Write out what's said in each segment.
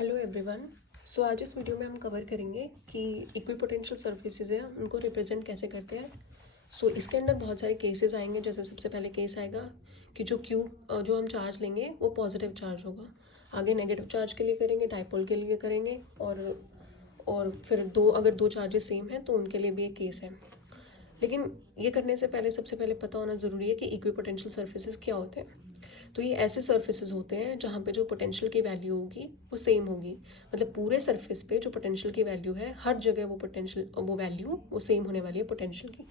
Hello everyone. सो आज इस video में हम कवर करेंगे कि इक्विपोटेंशियल सर्फेसेज है उनको रिप्रेजेंट कैसे करते हैं। सो इसके अंदर बहुत सारे केसेस आएंगे। जैसे सबसे पहले केस आएगा कि जो हम चार्ज लेंगे वो पॉजिटिव चार्ज होगा। आगे नेगेटिव चार्ज के लिए करेंगे, डाइपोल के लिए करेंगे, और फिर अगर दो चार्जेस सेम हैं तो उनके लिए भी एक केस है। लेकिन ये करने से पहले सबसे पहले पता होना ज़रूरी है कि इक्विपोटेंशियल सर्फेसेज क्या होते हैं। तो ये ऐसे सर्फेसेज होते हैं जहाँ पे जो पोटेंशियल की वैल्यू होगी वो सेम होगी। मतलब पूरे सरफेस पे जो पोटेंशियल की वैल्यू है हर जगह वो वैल्यू वो सेम होने वाली है पोटेंशियल की।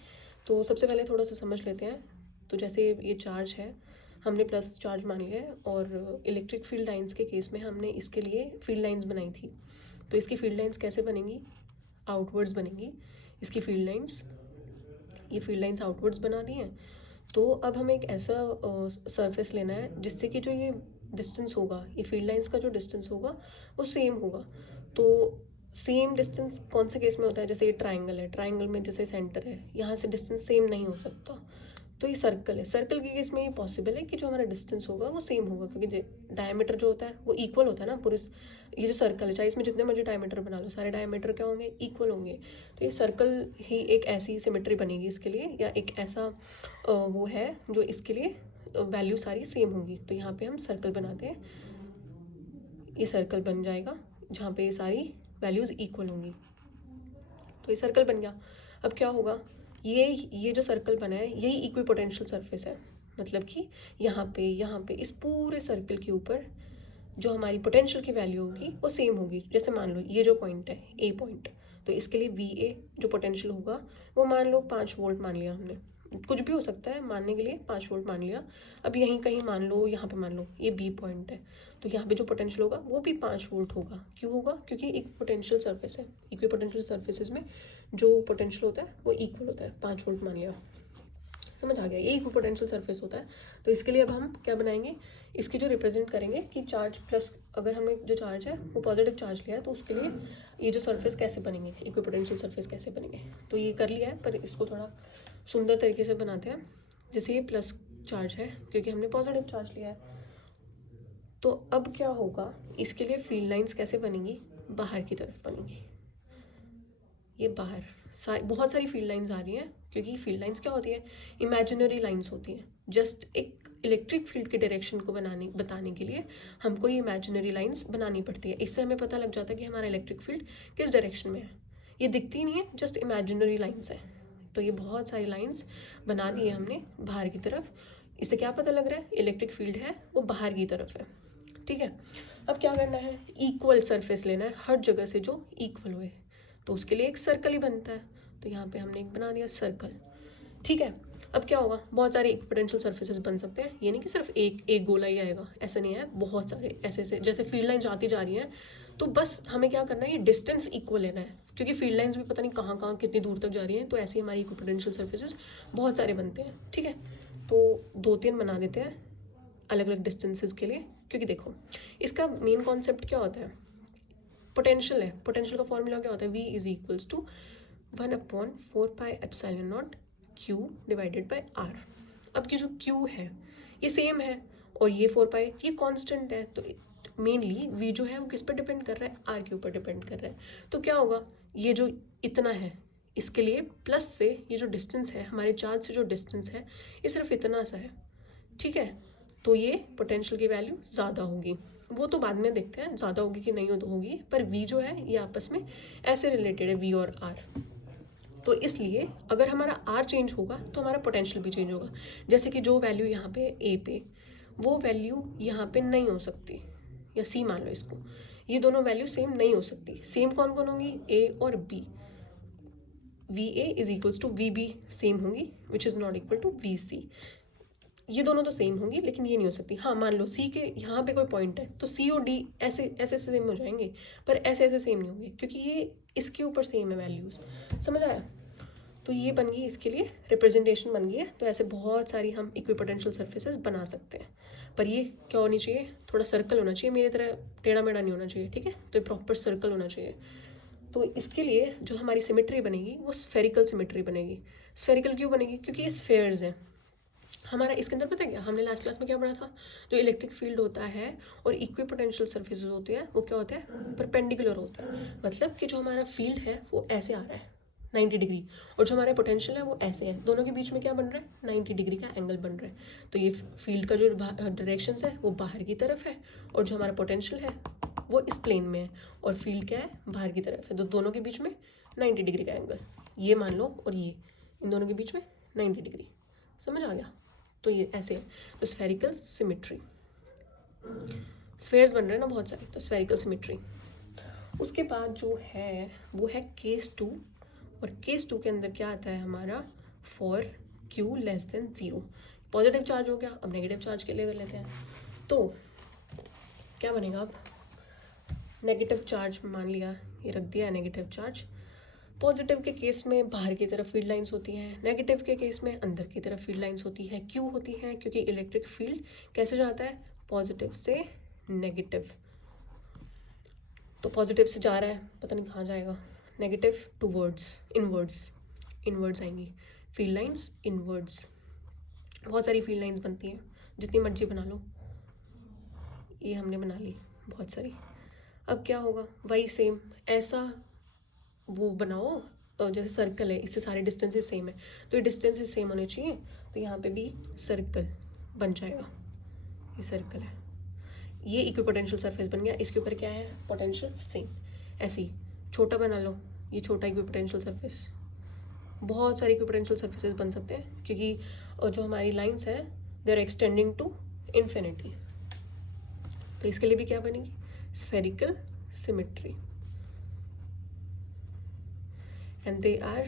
तो सबसे पहले थोड़ा सा समझ लेते हैं। तो जैसे ये चार्ज है, हमने प्लस चार्ज मान लिया है, और इलेक्ट्रिक फील्ड लाइंस के केस में हमने इसके लिए फील्ड लाइंस बनाई थी। तो इसकी फील्ड लाइंस कैसे बनेंगी? आउटवर्ड्स बनेंगी इसकी फील्ड लाइंस। ये फील्ड लाइंस आउटवर्ड्स बना दी हैं। तो अब हमें एक ऐसा सरफेस लेना है जिससे कि जो ये डिस्टेंस होगा, ये फील्ड लाइंस का जो डिस्टेंस होगा वो सेम होगा। तो सेम डिस्टेंस कौन से केस में होता है? जैसे ये ट्राइंगल है, ट्राइंगल में जैसे सेंटर है, यहाँ से डिस्टेंस सेम नहीं हो सकता। तो ये सर्कल है, सर्कल के केस में ये पॉसिबल है कि जो हमारा डिस्टेंस होगा वो सेम होगा, क्योंकि डायमीटर जो होता है वो इक्वल होता है ना पूरे। ये जो सर्कल है, चाहे इसमें जितने मर्जी डायमीटर बना लो, सारे डायमीटर क्या होंगे? इक्वल होंगे। तो ये सर्कल ही एक ऐसी सिमेट्री बनेगी इसके लिए, या एक ऐसा वो है जो इसके लिए वैल्यू सारी सेम होंगी। तो यहाँ पे हम सर्कल बनाते हैं, ये सर्कल बन जाएगा जहाँ पे ये सारी वैल्यूज़ इक्वल होंगी। तो ये सर्कल बन गया। अब क्या होगा? ये जो सर्कल बना है यही इक्विपोटेंशियल सरफेस है। मतलब कि यहाँ पे इस पूरे सर्कल के ऊपर जो हमारी पोटेंशियल की वैल्यू होगी वो सेम होगी। जैसे मान लो ये जो पॉइंट है, ए पॉइंट, तो इसके लिए वी ए जो पोटेंशियल होगा वो मान लो 5 वोल्ट मान लिया हमने। कुछ भी हो सकता है, मानने के लिए 5 वोल्ट मान लिया। अब यहीं कहीं मान लो, यहाँ पे मान लो ये बी पॉइंट है, तो यहाँ पे जो पोटेंशियल होगा वो भी 5 वोल्ट होगा। क्यों होगा? क्योंकि एक पोटेंशियल सर्फेस है। इक्वी पोटेंशियल सर्फेसेज में जो पोटेंशियल होता है वो इक्वल होता है। 5 वोल्ट मान लिया, समझ आ गया? ये इक्वी पोटेंशियल सर्फेस होता है। तो इसके लिए अब हम क्या बनाएंगे? इसकी जो रिप्रेजेंट करेंगे कि चार्ज प्लस, अगर हमने जो चार्ज है वो पॉजिटिव चार्ज लिया है, तो उसके लिए ये जो सरफेस कैसे बनेंगे, इक्विपोटेंशियल सरफेस कैसे बनेंगे। तो ये कर लिया है, पर इसको थोड़ा सुंदर तरीके से बनाते हैं। जैसे ये प्लस चार्ज है क्योंकि हमने पॉजिटिव चार्ज लिया है। तो अब क्या होगा? इसके लिए फील्ड लाइंस कैसे बनेंगी? बाहर की तरफ बनेंगी। ये बाहर बहुत सारी फील्ड लाइंस आ रही हैं, क्योंकि फील्ड लाइंस क्या होती है? इमेजिनरी लाइंस होती हैं। जस्ट एक इलेक्ट्रिक फील्ड के डायरेक्शन को बताने के लिए हमको ये इमेजिनरी लाइंस बनानी पड़ती है। इससे हमें पता लग जाता है कि हमारा इलेक्ट्रिक फील्ड किस डायरेक्शन में है। ये दिखती नहीं है, जस्ट इमेजिनरी लाइंस है। तो ये बहुत सारी लाइंस बना दी है हमने बाहर की तरफ। इससे क्या पता लग रहा है? इलेक्ट्रिक फील्ड है वो बाहर की तरफ है। ठीक है। अब क्या करना है? इक्वल सरफेस लेना है, हर जगह से जो इक्वल हुए। तो उसके लिए एक सर्कल ही बनता है। तो यहाँ पे हमने एक बना दिया सर्कल। ठीक है। अब क्या होगा? बहुत सारे इक्विपोटेंशियल सर्फेसेस बन सकते हैं। ये नहीं कि सिर्फ एक गोला ही आएगा, ऐसा नहीं है। बहुत सारे ऐसे ऐसे, जैसे फील्ड लाइन जाती जा रही हैं, तो बस हमें क्या करना है? ये डिस्टेंस इक्वल लेना है, क्योंकि फील्ड लाइंस भी पता नहीं कहाँ कहाँ कितनी दूर तक जा रही हैं। तो ऐसे ही हमारी इक्विपोटेंशियल सर्फेसेस बहुत सारे बनते हैं। ठीक है। तो 2-3 बना देते हैं अलग अलग डिस्टेंसेस के लिए। क्योंकि देखो, इसका मेन कॉन्सेप्ट क्या होता है? पोटेंशियल है। पोटेंशियल का फॉर्मूला क्या होता है? V is equals to 1/4πε0 Q divided by R। अब ये जो Q है ये सेम है, और ये 4π ये कांस्टेंट है। तो मेनली V जो है वो किस पर डिपेंड कर रहा है? R के ऊपर डिपेंड कर रहा है। तो क्या होगा? ये जो इतना है, इसके लिए प्लस से ये जो डिस्टेंस है, हमारे चार्ज से जो डिस्टेंस है, ये सिर्फ इतना सा है। ठीक है। तो ये पोटेंशियल की वैल्यू ज़्यादा होगी। वो तो बाद में देखते हैं ज़्यादा होगी कि नहीं होगी, पर V जो है ये आपस में ऐसे रिलेटेड है, V और R। तो इसलिए अगर हमारा R चेंज होगा तो हमारा पोटेंशियल भी चेंज होगा। जैसे कि जो वैल्यू यहाँ पे A पे, वो वैल्यू यहाँ पे नहीं हो सकती, या C मान लो इसको। ये दोनों वैल्यू सेम नहीं हो सकती। सेम कौन कौन होंगी? A और B। VA is equals to VB same होंगी, which is not equal to VC। ये दोनों तो सेम होंगी, लेकिन ये नहीं हो सकती। हाँ, मान लो सी के यहाँ पे कोई पॉइंट है, तो सी और डी ऐसे ऐसे सेम हो जाएंगे, पर ऐसे ऐसे सेम नहीं होंगे, क्योंकि ये इसके ऊपर सेम है वैल्यूज़। समझ आया? तो ये बन गई, इसके लिए रिप्रेजेंटेशन बन गई है। तो ऐसे बहुत सारी हम इक्विपोटेंशियल सर्फेसेस बना सकते हैं। पर ये क्या होनी चाहिए? थोड़ा सर्कल होना चाहिए, मेरी तरह टेढ़ा मेढ़ा नहीं होना चाहिए। ठीक है। तो ये प्रॉपर सर्कल होना चाहिए। तो इसके लिए जो हमारी सिमेट्री बनेगी वो स्फेरिकल सिमेट्री बनेगी। स्फेरिकल क्यों बनेगी? क्योंकि ये स्फेयर्स हैं। हमारा इसके अंदर पता है क्या, हमने लास्ट क्लास में क्या पढ़ा था, जो इलेक्ट्रिक फील्ड होता है और इक्विपोटेंशियल सर्फेसेज होते हैं वो क्या होते हैं, परपेंडिकुलर होता है। मतलब कि जो हमारा फील्ड है वो ऐसे आ रहा है 90 डिग्री, और जो हमारा पोटेंशियल है वो ऐसे है, दोनों के बीच में क्या बन रहा है, 90 डिग्री का एंगल बन रहा है। तो ये फील्ड का जो डायरेक्शन है वो बाहर की तरफ है, और जो हमारा पोटेंशियल है वो इस प्लेन में है, और फील्ड क्या है, बाहर की तरफ है। तो दोनों के बीच में 90 डिग्री का एंगल, ये मान लो, और ये इन दोनों के बीच में 90 डिग्री। समझ आ गया? तो ये ऐसे है। तो स्फेरिकल सिमेट्री, स्फेयर्स बन रहे हैं ना बहुत सारे, तो स्फेरिकल सिमेट्री। उसके बाद जो है वो है केस 2, और केस 2 के अंदर क्या आता है हमारा, for Q less than 0। Positive charge हो गया, अब नेगेटिव चार्ज के लिए कर लेते हैं। तो क्या बनेगा, अब नेगेटिव चार्ज मान लिया, ये रख दिया है नेगेटिव चार्ज। पॉजिटिव के केस में बाहर की तरफ फील्ड लाइंस होती हैं, नेगेटिव के केस में अंदर की तरफ फील्ड लाइंस होती है। क्यों होती हैं, क्योंकि इलेक्ट्रिक फील्ड कैसे जाता है, पॉजिटिव से नेगेटिव। तो पॉजिटिव से जा रहा है, पता नहीं कहाँ जाएगा, नेगेटिव टूवर्ड्स, इनवर्ड्स आएंगी फील्ड लाइंस, इनवर्ड्स। बहुत सारी फील्ड लाइंस बनती हैं, जितनी मर्जी बना लो, ये हमने बना ली बहुत सारी। अब क्या होगा, वही सेम ऐसा वो बनाओ, जैसे सर्कल है, इससे सारे डिस्टेंसेस सेम है, तो ये डिस्टेंसेस सेम होने चाहिए। तो यहाँ पे भी सर्कल बन जाएगा, ये सर्कल है, ये इक्विपोटेंशियल सरफेस बन गया। इसके ऊपर क्या है, पोटेंशियल सेम। ऐसे ही छोटा बना लो, ये छोटा इक्विपोटेंशियल सरफेस। बहुत सारे इक्विपोटेंशियल सरफेसेस बन सकते हैं, क्योंकि जो हमारी लाइंस है they are extending to infinity. तो इसके लिए भी क्या बनेगी, spherical symmetry, and they are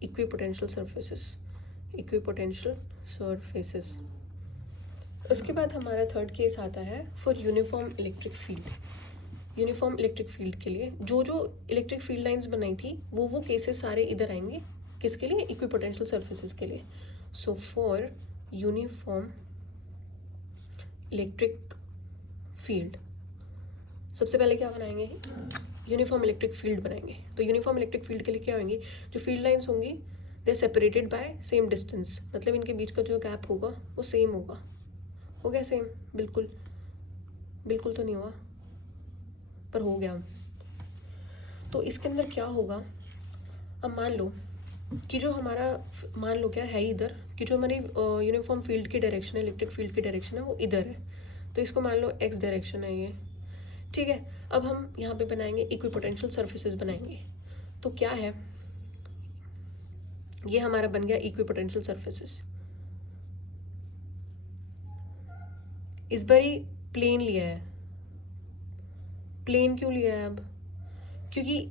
equipotential surfaces, equipotential surfaces। उसके बाद हमारा थर्ड केस आता है for uniform electric field. Uniform electric field के लिए जो जो इलेक्ट्रिक फील्ड लाइंस बनाई थी वो केसेस सारे इधर आएंगे, किसके लिए, इक्विपोटेंशियल सर्फेसेस के लिए। So for uniform electric field सबसे पहले क्या बनाएंगे, यूनिफॉर्म इलेक्ट्रिक फील्ड बनाएंगे। तो यूनिफॉर्म इलेक्ट्रिक फील्ड के लिए क्या होंगी, जो फील्ड लाइंस होंगी दे सेपरेटेड बाय सेम डिस्टेंस, मतलब इनके बीच का जो गैप होगा वो सेम होगा। हो गया सेम, बिल्कुल बिल्कुल तो नहीं हुआ पर हो गया। तो इसके अंदर क्या होगा, अब मान लो कि जो हमारा, मान लो क्या है इधर, कि जो हमारी यूनिफॉर्म फील्ड की डायरेक्शन है, इलेक्ट्रिक फील्ड की डायरेक्शन है वो इधर है, तो इसको मान लो एक्स डायरेक्शन है ये, ठीक है। अब हम यहाँ पे बनाएंगे इक्विपोटेंशियल सर्फेसेस बनाएंगे। तो क्या है, ये हमारा बन गया इक्विपोटेंशियल सर्फेसेस। इस बार ही प्लेन लिया है। प्लेन क्यों लिया है अब, क्योंकि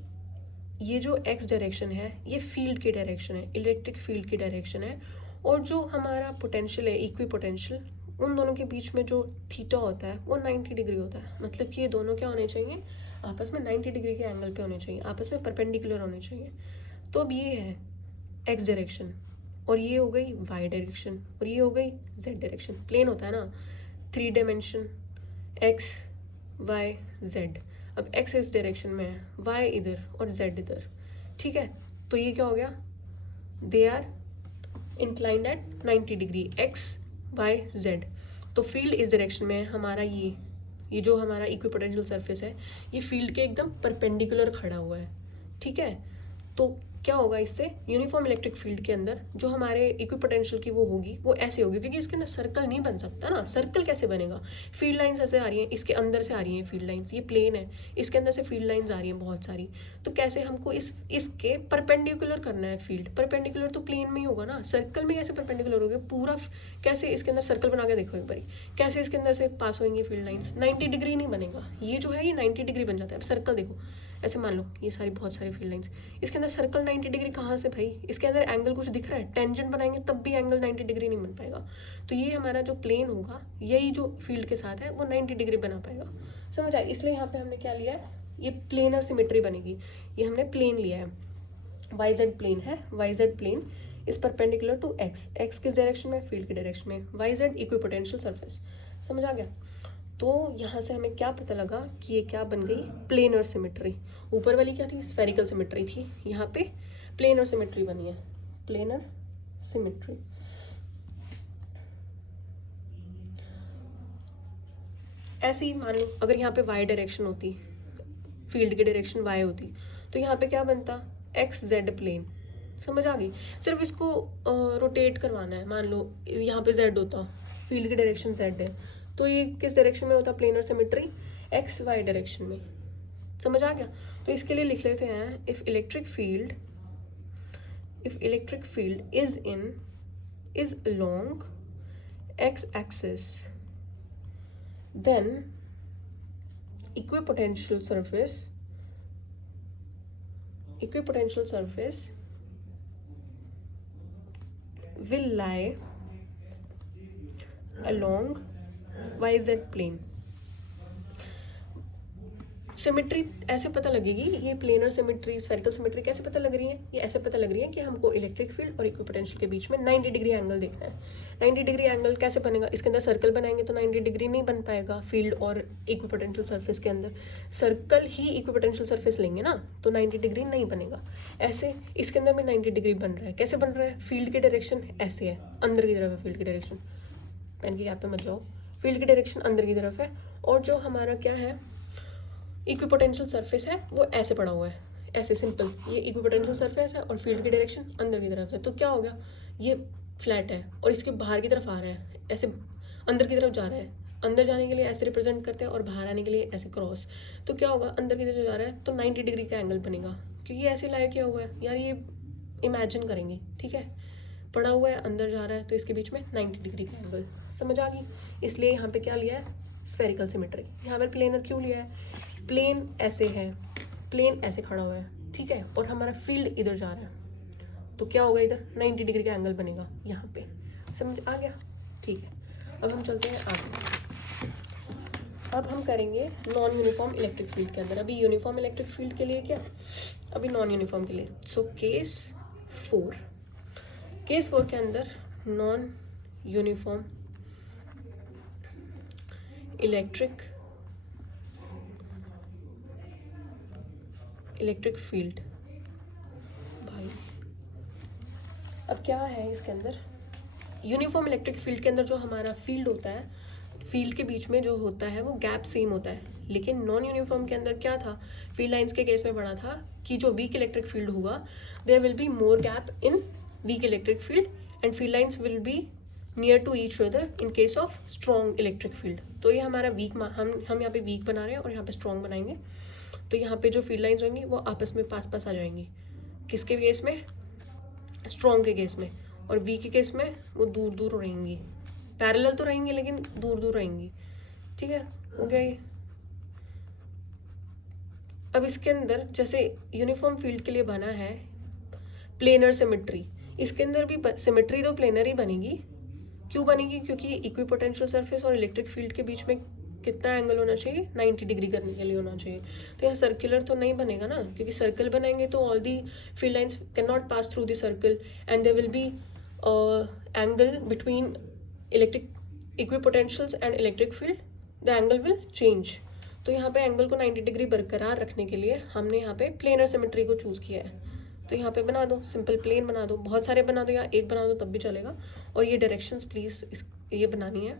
ये जो एक्स डायरेक्शन है ये फील्ड की डायरेक्शन है, इलेक्ट्रिक फील्ड की डायरेक्शन है, और जो हमारा पोटेंशियल है इक्विपोटेंशियल, उन दोनों के बीच में जो थीटा होता है वो 90 डिग्री होता है। मतलब कि ये दोनों क्या होने चाहिए, आपस में 90 डिग्री के एंगल पे होने चाहिए, आपस में परपेंडिकुलर होने चाहिए। तो अब ये है एक्स डायरेक्शन, और ये हो गई वाई डायरेक्शन, और ये हो गई जेड डायरेक्शन। प्लेन होता है ना, 3 डायमेंशन, एक्स वाई जेड। अब एक्स इस डायरेक्शन में है, वाई इधर और जेड इधर, ठीक है। तो ये क्या हो गया, they are inclined at 90 degree, x y z. तो फील्ड इस डायरेक्शन में है हमारा, ये जो हमारा इक्विपोटेंशियल सरफेस है ये फील्ड के एकदम परपेंडिकुलर खड़ा हुआ है, ठीक है। तो क्या होगा, इससे यूनिफॉर्म इलेक्ट्रिक फील्ड के अंदर जो हमारे इक्विपोटेंशियल की वो होगी वो ऐसे होगी, क्योंकि इसके अंदर सर्कल नहीं बन सकता ना। सर्कल कैसे बनेगा, फील्ड लाइंस ऐसे आ रही हैं, इसके अंदर से आ रही हैं फील्ड लाइंस, ये प्लेन है, इसके अंदर से फील्ड लाइंस आ रही हैं बहुत सारी। तो कैसे हमको इसके परपेंडिकुलर करना है फील्ड, परपेंडिकुलर तो प्लेन में ही होगा ना, सर्कल में कैसे परपेंडिकुलर होगा पूरा, कैसे इसके अंदर सर्कल बना के देखो एक बारी, कैसे इसके अंदर से पास होंगी फील्ड लाइंस, 90 डिग्री नहीं बनेगा। ये जो है ये 90 डिग्री बन जाता है। अब सर्कल देखो, ऐसे मान लो ये सारी बहुत सारी फील्ड लाइंस, इसके अंदर सर्कल 90 डिग्री कहाँ से भाई, इसके अंदर एंगल कुछ दिख रहा है, टेंजेंट बनाएंगे तब भी एंगल 90 डिग्री नहीं बन पाएगा। तो ये हमारा जो प्लेन होगा यही जो फील्ड के साथ है वो 90 डिग्री बना पाएगा। समझ आए, इसलिए यहाँ पे हमने क्या लिया है, ये प्लेनर सिमेट्री बनेगी, ये हमने प्लेन लिया है, वाई जेड प्लेन है, y z plane is perpendicular to x, x किस डायरेक्शन में, फील्ड की डायरेक्शन में, वाई जेड इक्विपोटेंशियल सरफेस। समझ आ गया। तो यहाँ से हमें क्या पता लगा कि ये क्या बन गई, प्लेनर सिमेट्री। ऊपर वाली क्या थी, स्फेरिकल सिमेट्री थी, यहाँ पे प्लेनर सिमेट्री बनी है, प्लेनर सिमेट्री। ऐसे ही मान लो अगर यहाँ पे वाई डायरेक्शन होती, फील्ड की डायरेक्शन वाई होती, तो यहाँ पे क्या बनता, एक्स जेड प्लेन। समझ आ गई? सिर्फ इसको रोटेट करवाना है। मान लो यहाँ पे जेड होता, फील्ड की डायरेक्शन जेड है, तो ये किस डायरेक्शन में होता, planar symmetry x y direction में। समझ आ गया? तो इसके लिए लिख लेते हैं, if electric field is along x axis, then equipotential surface will lie along yz plane। Symmetry ऐसे पता लगेगी, ये प्लेनर सिमेट्री, स्फेरिकल सिमेट्री कैसे पता लग रही है, ये ऐसे पता लग रही है कि हमको इलेक्ट्रिक फील्ड और इक्विपोटेंशियल के बीच में 90 डिग्री एंगल देखना है। 90 डिग्री एंगल कैसे बनेगा, इसके अंदर सर्कल बनाएंगे तो 90 डिग्री नहीं बन पाएगा। फील्ड और इक्विपोटेंशियल सरफेस के अंदर सर्कल ही इक्विपोटेंशियल सरफेस लेंगे ना, तो 90 डिग्री नहीं बनेगा। ऐसे इसके अंदर में 90 डिग्री बन रहा है। कैसे बन रहा है, फील्ड की डायरेक्शन ऐसे है, अंदर की तरफ है फील्ड की डायरेक्शन, पेन के यहाँ पे मत जाओ, फील्ड की डायरेक्शन अंदर की तरफ है, और जो हमारा क्या है इक्विपोटेंशियल सरफेस है वो ऐसे पड़ा हुआ है, ऐसे सिंपल। ये इक्विपोटेंशियल सरफेस है और फील्ड की डायरेक्शन अंदर की तरफ है, तो क्या हो गया, ये फ्लैट है और इसके बाहर की तरफ आ रहा है, ऐसे अंदर की तरफ जा रहा है। अंदर जाने के लिए ऐसे रिप्रेजेंट करते हैं और बाहर आने के लिए ऐसे क्रॉस। तो क्या होगा, अंदर की तरफ जा रहा है तो 90 डिग्री का एंगल बनेगा, क्योंकि ऐसे लाया किया हुआ है यार, ये इमेजिन करेंगे, ठीक है। पड़ा हुआ है, अंदर जा रहा है, तो इसके बीच में 90 डिग्री का एंगल। समझ आ गई? इसलिए यहाँ पे क्या लिया है, स्फेरिकल सिमेट्री। यहाँ पर प्लेनर क्यों लिया है, प्लेन ऐसे है, प्लेन ऐसे खड़ा हुआ है, ठीक है, और हमारा फील्ड इधर जा रहा है, तो क्या होगा, इधर 90 डिग्री का एंगल बनेगा यहाँ पे। समझ आ गया? ठीक है, अब हम चलते हैं आगे। अब हम करेंगे नॉन यूनिफॉर्म इलेक्ट्रिक फील्ड के अंदर। अभी यूनिफॉर्म इलेक्ट्रिक फील्ड के लिए क्या, अभी नॉन यूनिफॉर्म के लिए। सो केस 4 के अंदर नॉन यूनिफॉर्म इलेक्ट्रिक फील्ड। भाई अब क्या है इसके अंदर, यूनिफॉर्म इलेक्ट्रिक फील्ड के अंदर जो हमारा फील्ड होता है, फील्ड के बीच में जो होता है वो गैप सेम होता है। लेकिन नॉन यूनिफॉर्म के अंदर क्या था, फील्ड लाइंस के केस में पढ़ा था कि जो वीक इलेक्ट्रिक फील्ड होगा, there will be more gap in weak electric field and field lines will be near to each other in case of strong electric field. तो ये हमारा वीक, हम यहाँ पे वीक बना रहे हैं और यहाँ पे स्ट्रॉन्ग बनाएंगे, तो यहाँ पे जो फील्ड लाइंस होंगी वो आपस में पास आ जाएंगी। किसके केस में, स्ट्रॉन्ग के केस में, और वीक के केस में वो दूर दूर रहेंगी। पैरेलल तो रहेंगी लेकिन दूर दूर रहेंगी, ठीक है, हो गया ये। अब इसके अंदर जैसे यूनिफॉर्म फील्ड के लिए बना है प्लेनर सिमेट्री, इसके अंदर भी सिमेट्री तो प्लेनर ही बनेगी। क्यों बनेगी, क्योंकि इक्विपोटेंशियल सरफेस और इलेक्ट्रिक फील्ड के बीच में कितना एंगल होना चाहिए, 90 डिग्री करने के लिए होना चाहिए। तो यहाँ सर्कुलर तो नहीं बनेगा ना, क्योंकि सर्कल बनाएंगे तो all the field lines can not pass through the circle and there will be angle between electric equipotentials and electric field, the angle will change. तो यहाँ पे एंगल को 90 डिग्री बरकरार रखने के लिए हमने यहाँ पे प्लेनर सिमेट्री को चूज़ किया है। तो यहाँ पे बना दो, सिंपल प्लेन बना दो, बहुत सारे बना दो या एक बना दो तब भी चलेगा। और ये डायरेक्शंस प्लीज़ ये बनानी है।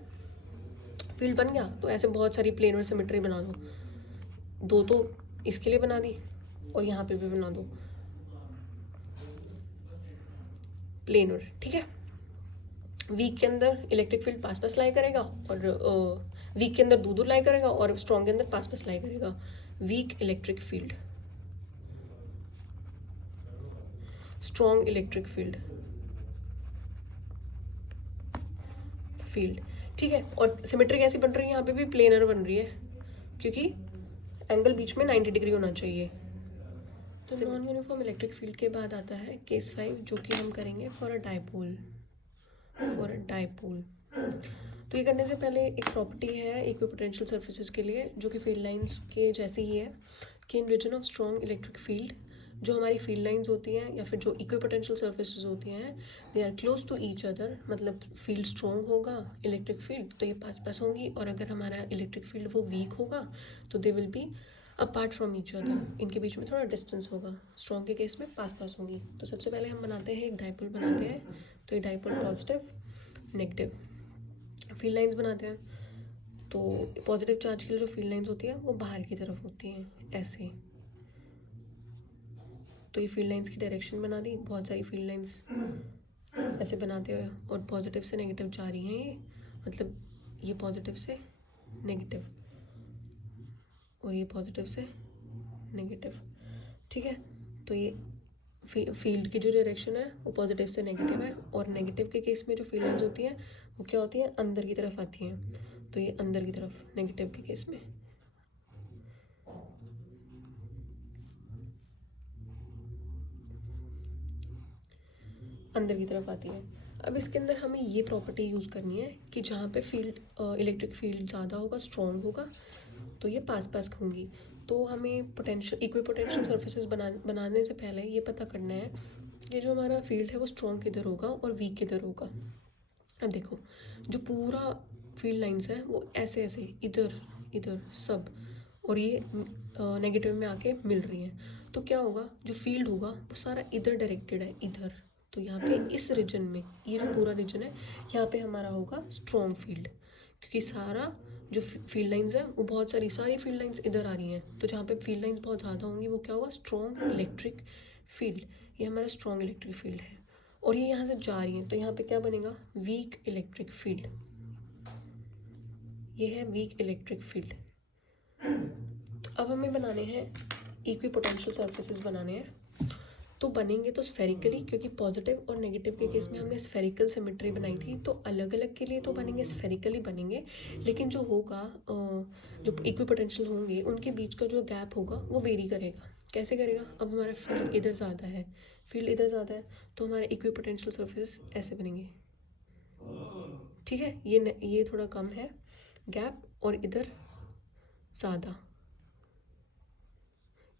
फील्ड बन गया तो ऐसे बहुत सारी प्लेनर सिमेट्री बना दो, दो तो इसके लिए बना दी और यहाँ पे भी बना दो प्लेनर, ठीक है। वीक के अंदर इलेक्ट्रिक फील्ड पास लाई करेगा और वीक के अंदर दूर लाई करेगा और स्ट्रॉन्ग के अंदर पास लाई करेगा। Week electric field, strong electric field, ठीक है। और सिमेट्री कैसी बन रही है, यहाँ पे भी प्लेनर बन रही है क्योंकि एंगल बीच में 90 डिग्री होना चाहिए। तो नॉन यूनिफॉर्म इलेक्ट्रिक फील्ड के बाद आता है केस 5, जो कि हम करेंगे फॉर अ डाइपोल। तो ये करने से पहले एक प्रॉपर्टी है इक्विपोटेंशियल सर्फेसिस के लिए, जो कि फील्ड लाइंस के जैसे ही है, कि in region of strong electric field, जो हमारी फील्ड लाइंस होती हैं या फिर जो इक्विपोटेंशियल सर्फेसेस होती हैं, they are close to each other. मतलब फील्ड स्ट्रॉन्ग होगा इलेक्ट्रिक फील्ड तो ये पास होंगी, और अगर हमारा इलेक्ट्रिक फील्ड वो वीक होगा तो they will be apart from each other, इनके बीच में थोड़ा डिस्टेंस होगा। स्ट्रॉन्ग के केस में पास होंगी। तो सबसे पहले हम बनाते हैं एक डाइपोल बनाते हैं। तो ये dipole positive negative field lines बनाते हैं। तो पॉजिटिव चार्ज के लिए जो फील्ड लाइंस होती है वो बाहर की तरफ होती हैं ऐसे। तो ये फील्ड लाइंस की डायरेक्शन बना दी, बहुत सारी फील्ड लाइंस ऐसे बनाते हुए, और पॉजिटिव से नेगेटिव जा रही हैं ये, मतलब ये पॉजिटिव से नेगेटिव और ये पॉजिटिव से नेगेटिव, ठीक है। तो ये फील्ड की जो डायरेक्शन है वो पॉजिटिव से नेगेटिव है, और नेगेटिव के केस में जो फील्ड लाइंस होती हैं वो क्या होती हैं, अंदर की तरफ आती हैं। तो ये अंदर की तरफ नेगेटिव के केस में, अंदर की तरफ आती है। अब इसके अंदर हमें ये प्रॉपर्टी यूज़ करनी है कि जहाँ पे फील्ड इलेक्ट्रिक फील्ड ज़्यादा होगा, स्ट्रॉन्ग होगा, तो ये पास पास होंगी। तो हमें पोटेंशियल इक्वी पोटेंशियल सर्फेसिस बनाने से पहले ये पता करना है कि जो हमारा फील्ड है वो स्ट्रॉन्ग किधर होगा और वीक किधर होगा। अब देखो, जो पूरा फील्ड लाइंस है वो ऐसे ऐसे इधर इधर सब, और ये नेगेटिव में आके मिल रही हैं। तो क्या होगा, जो फील्ड होगा वो सारा इधर डायरेक्टेड है, इधर। तो यहाँ पे इस रीजन में, ये जो पूरा रीजन है यहाँ पे हमारा होगा स्ट्रॉन्ग फील्ड, क्योंकि सारा जो फील्ड लाइंस है वो बहुत सारी फील्ड लाइंस इधर आ रही हैं। तो जहाँ पे फील्ड लाइंस बहुत ज़्यादा होंगी वो क्या होगा, स्ट्रॉन्ग इलेक्ट्रिक फील्ड। ये हमारा स्ट्रॉन्ग इलेक्ट्रिक फील्ड है, और ये यहाँ से जा रही हैं, तो यहाँ पे क्या बनेगा, वीक इलेक्ट्रिक फील्ड। ये है वीक इलेक्ट्रिक फील्ड। तो अब हमें बनाने हैं इक्वी पोटेंशियल सर्फेसिस बनाने हैं। तो बनेंगे तो स्फेरिकली, क्योंकि पॉजिटिव और नेगेटिव के केस में हमने स्फेरिकल सिमेट्री बनाई थी, तो अलग अलग के लिए तो बनेंगे स्फेरिकली बनेंगे, लेकिन जो होगा जो इक्वी पोटेंशियल होंगे उनके बीच का जो गैप होगा वो वेरी करेगा। कैसे करेगा, अब हमारा फील्ड इधर ज़्यादा है, फील्ड इधर ज़्यादा है, तो हमारे इक्वी पोटेंशियल सर्फेस ऐसे बनेंगे, ठीक है। ये थोड़ा कम है गैप, और इधर ज़्यादा,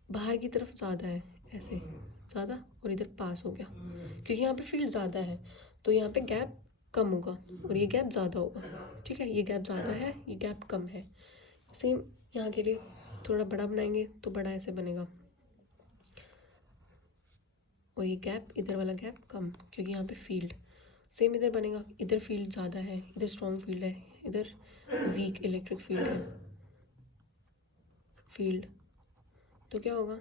बाहर की तरफ ज़्यादा है, ऐसे ज़्यादा, और इधर पास हो गया, क्योंकि यहाँ पे फील्ड ज़्यादा है तो यहाँ पे गैप कम होगा और ये गैप ज़्यादा होगा, ठीक है। ये गैप ज़्यादा है, ये गैप कम है। सेम यहाँ के लिए थोड़ा बड़ा बनाएंगे तो बड़ा ऐसे बनेगा, और ये गैप, इधर वाला गैप कम, क्योंकि यहाँ पे फील्ड सेम इधर बनेगा। इधर फील्ड ज़्यादा है, इधर स्ट्रॉन्ग फील्ड है, इधर वीक इलेक्ट्रिक फील्ड है फील्ड। तो क्या होगा,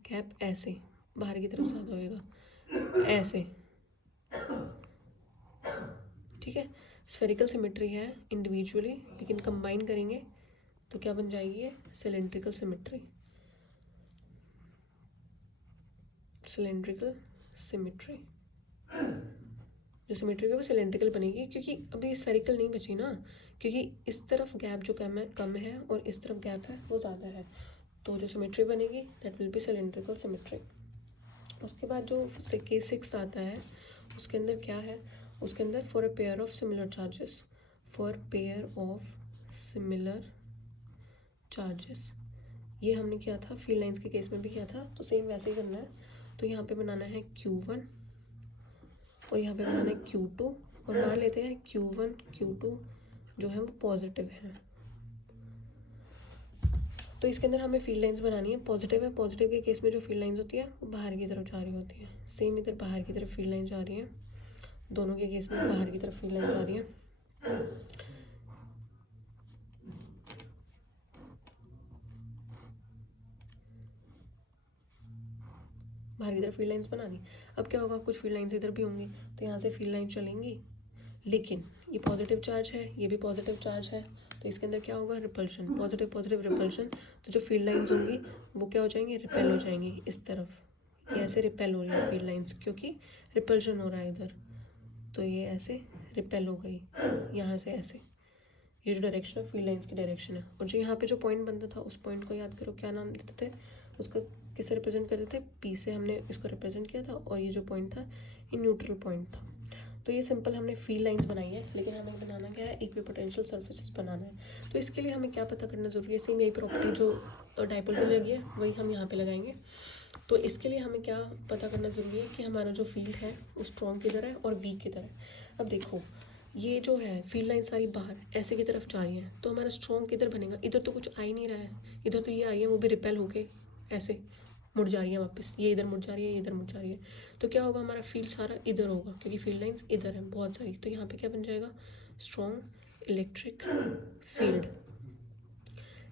गैप ऐसे बाहर की तरफ ज़्यादा होएगा, ऐसे, ठीक है। स्फेरिकल सिमेट्री है इंडिविजुअली, लेकिन कंबाइन करेंगे तो क्या बन जाएगी, ये सिलेंड्रिकल सिमेट्री। सिलेंड्रिकल सिमेट्री, जो सिमेट्री है वो सिलेंड्रिकल बनेगी, क्योंकि अभी स्फेरिकल नहीं बची ना, क्योंकि इस तरफ गैप जो कम है और इस तरफ गैप है वो ज़्यादा है। तो जो सिमेट्री बनेगी that will be cylindrical symmetry. उसके बाद जो केस 6 आता है उसके अंदर क्या है, उसके अंदर for a pair of similar charges, for pair of similar charges, ये हमने किया था फील्ड लाइंस के केस में भी किया था, तो सेम वैसे ही करना है। तो यहाँ पे बनाना है Q1 और यहाँ पे बनाना है Q2, और मान लेते हैं Q1 Q2 जो है वो पॉजिटिव है। तो इसके अंदर हमें फील्ड लाइंस बनानी है, पॉजिटिव है, पॉजिटिव के केस में जो फील्ड लाइंस होती है वो बाहर की तरफ जा रही होती है। सेम इधर बाहर की तरफ फील्ड लाइन जा रही है, दोनों के केस में बाहर की तरफ फील्ड लाइन जा रही है। बाहर की तरफ फील्ड लाइंस बनानी। अब क्या होगा, कुछ फील्ड लाइंस इधर भी होंगी, तो यहाँ से फील्ड लाइन चलेंगी, लेकिन ये पॉजिटिव चार्ज है, ये भी पॉजिटिव चार्ज है, तो इसके अंदर क्या होगा, रिपल्शन, पॉजिटिव पॉजिटिव रिपल्शन। तो जो फील्ड लाइंस होंगी वो क्या हो जाएंगी, रिपेल हो जाएंगी इस तरफ। ये ऐसे रिपेल हो रही है फील्ड लाइंस, क्योंकि रिपल्शन हो रहा है इधर, तो ये ऐसे रिपेल हो गई यहाँ से ऐसे। ये जो डायरेक्शन है फील्ड लाइंस की डायरेक्शन है। और जो यहाँ पे जो पॉइंट बनता था उस पॉइंट को याद करो, क्या नाम देते थे उसका, किसे रिप्रेजेंट करते थे, पी से हमने इसको रिप्रेजेंट किया था, और ये जो पॉइंट था ये न्यूट्रल पॉइंट था। तो ये सिंपल हमने फील्ड लाइंस बनाई है, लेकिन हमें बनाना क्या है, इक्वी पोटेंशियल सर्फेसिस बनाना है। तो इसके लिए हमें क्या पता करना ज़रूरी है, सेम यही प्रॉपर्टी जो डाइपोल की लगी है वही हम यहाँ पे लगाएंगे। तो इसके लिए हमें क्या पता करना ज़रूरी है कि हमारा जो फील्ड है वो स्ट्रॉन्ग किधर है और वीक किधर है। अब देखो, ये जो है फील्ड लाइन सारी बाहर ऐसे की तरफ जा रही है, तो हमारा स्ट्रॉन्ग किधर बनेगा, इधर तो कुछ आ ही नहीं रहा है, इधर तो ये आ रही है वो भी रिपेल होके ऐसे मुड़ जा रही है वापस, ये इधर मुड़ जा रही है, ये इधर मुड़ जा रही है। तो क्या होगा, हमारा फील्ड सारा इधर होगा, क्योंकि फील्ड लाइंस इधर है बहुत सारी। तो यहाँ पे क्या बन जाएगा, स्ट्रॉन्ग इलेक्ट्रिक फील्ड।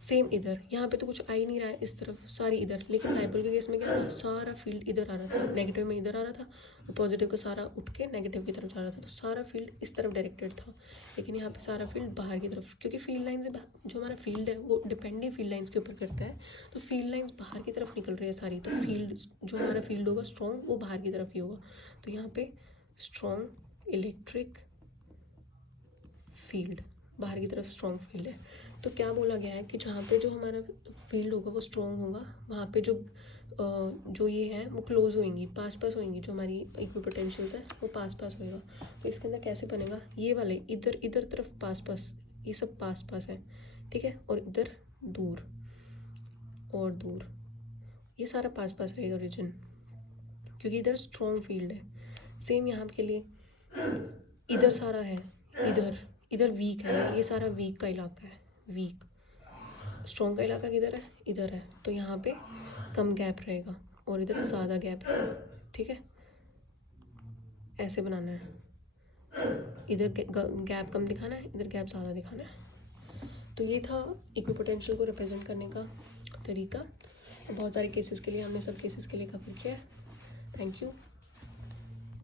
सेम इधर, यहाँ पे तो कुछ आ ही नहीं रहा है इस तरफ, सारी इधर, लेकिन डाइपोल के केस में क्या था, सारा फील्ड इधर आ रहा था, नेगेटिव में इधर आ रहा था और पॉजिटिव का सारा उठ के नेगेटिव की तरफ जा रहा था, तो सारा फील्ड इस तरफ डायरेक्टेड था। लेकिन यहाँ पे सारा फील्ड बाहर की तरफ, क्योंकि फील्ड लाइन से जो हमारा फील्ड है वो डिपेंड ही फील्ड लाइन्स के ऊपर करता है, तो फील्ड लाइन्स बाहर की तरफ निकल रही है सारी, तो फील्ड जो हमारा फील्ड होगा स्ट्रॉन्ग वो बाहर की तरफ ही होगा। तो यहाँ पे स्ट्रॉन्ग इलेक्ट्रिक फील्ड, बाहर की तरफ स्ट्रॉन्ग फील्ड है। तो क्या बोला गया है कि जहाँ पे जो हमारा फील्ड होगा वो स्ट्रॉन्ग होगा, वहाँ पे जो ये है वो क्लोज होएंगी, पास पास होएंगी, जो हमारी इक्विपोटेंशियल्स है वो पास पास होएगा। तो इसके अंदर कैसे बनेगा, ये वाले इधर इधर तरफ पास पास, ये सब पास पास है, ठीक है, और इधर दूर और दूर, ये सारा पास पास रहेगा रीजन, क्योंकि इधर स्ट्रॉन्ग फील्ड है। सेम यहाँ के लिए इधर सारा है, इधर इधर वीक है, ये सारा वीक का इलाका है, वीक। स्ट्रॉन्ग का इलाका किधर है, इधर है, तो यहाँ पे कम गैप रहेगा और इधर ज़्यादा गैप है, ठीक है, ऐसे बनाना है, इधर गैप कम दिखाना है, इधर गैप ज़्यादा दिखाना है। तो ये था इक्विपोटेंशियल को रिप्रेजेंट करने का तरीका। बहुत सारे केसेस के लिए हमने सब केसेस के लिए कवर किया है। Thank you.